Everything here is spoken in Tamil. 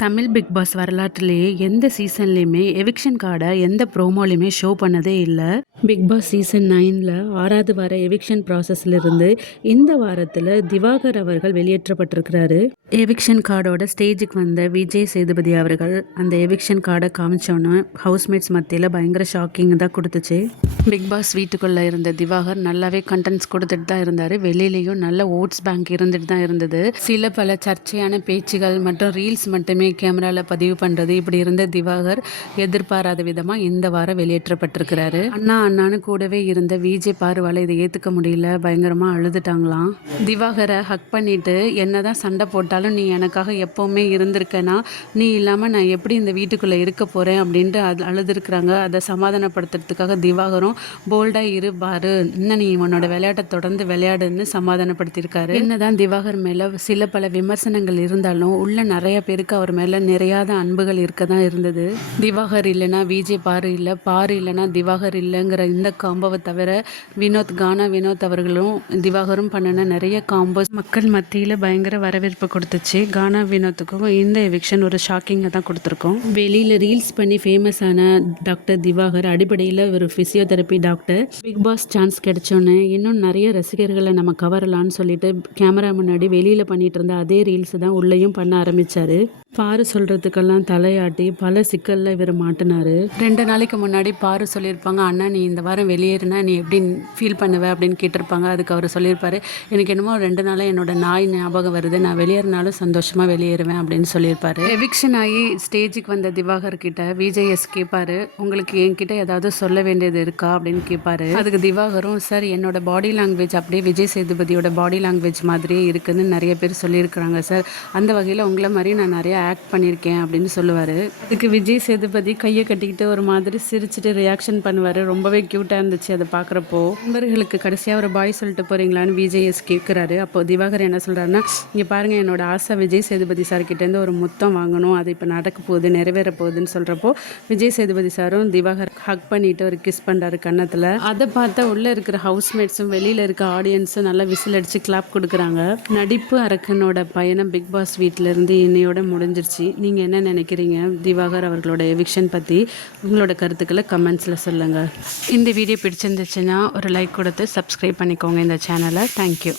தமிழ் பிக் பாஸ் வரலாற்றிலேயே எந்த சீசன்லேயுமே எவிக்ஷன் கார்டை எந்த ப்ரோமோலையுமே ஷோ பண்ணதே இல்லை. பிக் பாஸ் சீசன் 9ல் 6வது வார எவிக்ஷன் ப்ராசஸ்லேருந்து இந்த வாரத்தில் திவாகர் அவர்கள் வெளியேற்றப்பட்டிருக்கிறாரு. எவிக்ஷன் கார்டோட ஸ்டேஜுக்கு வந்த விஜய் சேதுபதி அவர்கள் அந்த எவிக்ஷன் கார்டை காமிச்சோன்னு ஹவுஸ்மேட்ஸ் மத்தியில் பயங்கர ஷாக்கிங் தான் கொடுத்துச்சு. பிக் பாஸ் வீட்டுக்குள்ளே இருந்த திவாகர் நல்லாவே கண்டென்ட்ஸ் கொடுத்துட்டு தான் இருந்தார். வெளியிலையும் நல்ல ஓட்ஸ் பேங்க் இருந்துட்டு தான் இருந்தது. சில பல சர்ச்சையான பேச்சுகள் மற்றும் ரீல்ஸ் மட்டுமே கேமராவில் பதிவு பண்ணுறது இப்படி இருந்த திவாகர் எதிர்பாராத விதமாக இந்த வாரம் வெளியேற்றப்பட்டிருக்கிறாரு. அண்ணான்னு கூடவே இருந்த விஜய் பார்வால் இதை ஏற்றுக்க முடியல, பயங்கரமாக அழுதுட்டாங்களாம். திவாகரை ஹக் பண்ணிட்டு என்னதான் சண்டை போட்டாலும் நீ எனக்காக எப்போவுமே இருந்திருக்கேனா, நீ இல்லாமல் நான் எப்படி இந்த வீட்டுக்குள்ளே இருக்க போகிறேன் அப்படின்ட்டு அழுதுருக்குறாங்க. அதை சமாதானப்படுத்துறதுக்காக திவாகரும் போல்டாக இரு பாரு, இன்னும் நீ உன்னோட விளையாட்டை தொடர்ந்து விளையாடுன்னு சமாதானப்படுத்தியிருக்காரு. என்னதான் திவாகர் மேலே சில பல விமர்சனங்கள் இருந்தாலும் உள்ள நிறைய பேருக்கு அவர் மேலே நிறையாத அன்புகள் இருக்க தான் இருந்தது. திவாகர் இல்லைனா விஜய் பாரு இல்லை, பாரு இல்லைனா திவாகர் இல்லைங்கிற இந்த காம்போவை தவிர கானா வினோத் அவர்களும் திவாகரும் பண்ணின நிறைய காம்போஸ் மக்கள் மத்தியில் பயங்கர வரவேற்பு கொடுத்துச்சு. கானா வினோத்துக்கும் இந்த எவிக்ஷன் ஒரு ஷாக்கிங்கை தான் கொடுத்துருக்கோம். வெளியில் ரீல்ஸ் பண்ணி ஃபேமஸ் ஆன டாக்டர் திவாகர் அடிப்படையில் ஒரு physiotherapy doctor. Bigg Boss chance கிடைச்சோன்னே இன்னும் நிறைய ரசிகர்களை நம்ம கவரலான்னு சொல்லிட்டு கேமரா முன்னாடி வெளியில் பண்ணிட்டு இருந்த அதே ரீல்ஸ் தான் உள்ளேயும் பண்ண ஆரம்பித்தார். பாரு சொல்கிறதுக்கெல்லாம் தலையாட்டி பல சிக்கலில் இவர் மாட்டினார். 2 நாளைக்கு முன்னாடி பாரு சொல்லியிருப்பாங்க, அண்ணா நீ இந்த வாரம் வெளியேறினா நீ எப்படி ஃபீல் பண்ணுவ அப்படின்னு கேட்டிருப்பாங்க. அதுக்கு அவர் சொல்லியிருப்பாரு, எனக்கு என்னமோ 2 நாளாக என்னோட நாய் ஞாபகம் வருது, நான் வெளியேறினாலும் சந்தோஷமாக வெளியேறுவேன் அப்படின்னு சொல்லியிருப்பாரு. எவிக்ஷன் ஆகி ஸ்டேஜுக்கு வந்த திவாகர் கிட்ட விஜய்எஸ் கேட்பாரு, உங்களுக்கு என்கிட்ட ஏதாவது சொல்ல வேண்டியது இருக்கா அப்படின்னு கேட்பாரு. அதுக்கு திவாகரும், சார் என்னோட பாடி லாங்குவேஜ் அப்படியே விஜய் சேதுபதியோட பாடி லாங்குவேஜ் மாதிரியே இருக்குதுன்னு நிறைய பேர் சொல்லியிருக்கிறாங்க சார், அந்த வகையில் உங்களை மாதிரி நான் நிறைய ஆக்ட் பண்ணியிருக்கேன் அப்படின்னு சொல்லுவார். அதுக்கு விஜய் சேதுபதி கையை கட்டிக்கிட்டு ஒரு மாதிரி சிரிச்சுட்டு ரியாக்ஷன் பண்ணுவார். ரொம்பவே க்யூட்டாக இருந்துச்சு அதை பார்க்குறப்போ. நண்பர்களுக்கு கடைசியாக ஒரு பாய் சொல்லிட்டு போகிறீங்களான்னு விஜய்எஸ் கேட்குறாரு. அப்போ திவாகர் என்ன சொல்கிறாருன்னா, இங்கே பாருங்கள் என்னோட ஆசை விஜய் சேதுபதி சார்கிட்டேருந்து ஒரு முத்தம் வாங்கணும், அது இப்போ நடக்க போகுது நிறைவேற போகுதுன்னு சொல்கிறப்போ விஜய் சேதுபதி சாரும் திவாகர் ஹக் பண்ணிட்டு ஒரு கிஸ் பண்ணுறாரு கன்னத்தில். அதை பார்த்தா உள்ளே இருக்கிற ஹவுஸ்மேட்ஸும் வெளியில் இருக்க ஆடியன்ஸும் நல்லா விசில் அடித்து கிளாப் கொடுக்குறாங்க. நடிப்பு அரக்கனோட பயணம் பிக் பாஸ் வீட்டிலேருந்து இன்னையோட முடிஞ்சிருச்சு. நீங்கள் என்ன நினைக்கிறீங்க திவாகர் அவர்களோட எவிக்ஷன் பற்றி? உங்களோட கருத்துக்களை கமெண்ட்ஸில் சொல்லுங்கள். இந்த வீடியோ பிடிச்சிருந்துச்சுன்னா ஒரு லைக் கொடுத்து சப்ஸ்கிரைப் பண்ணிக்கோங்க இந்த சேனலை. தேங்க்யூ.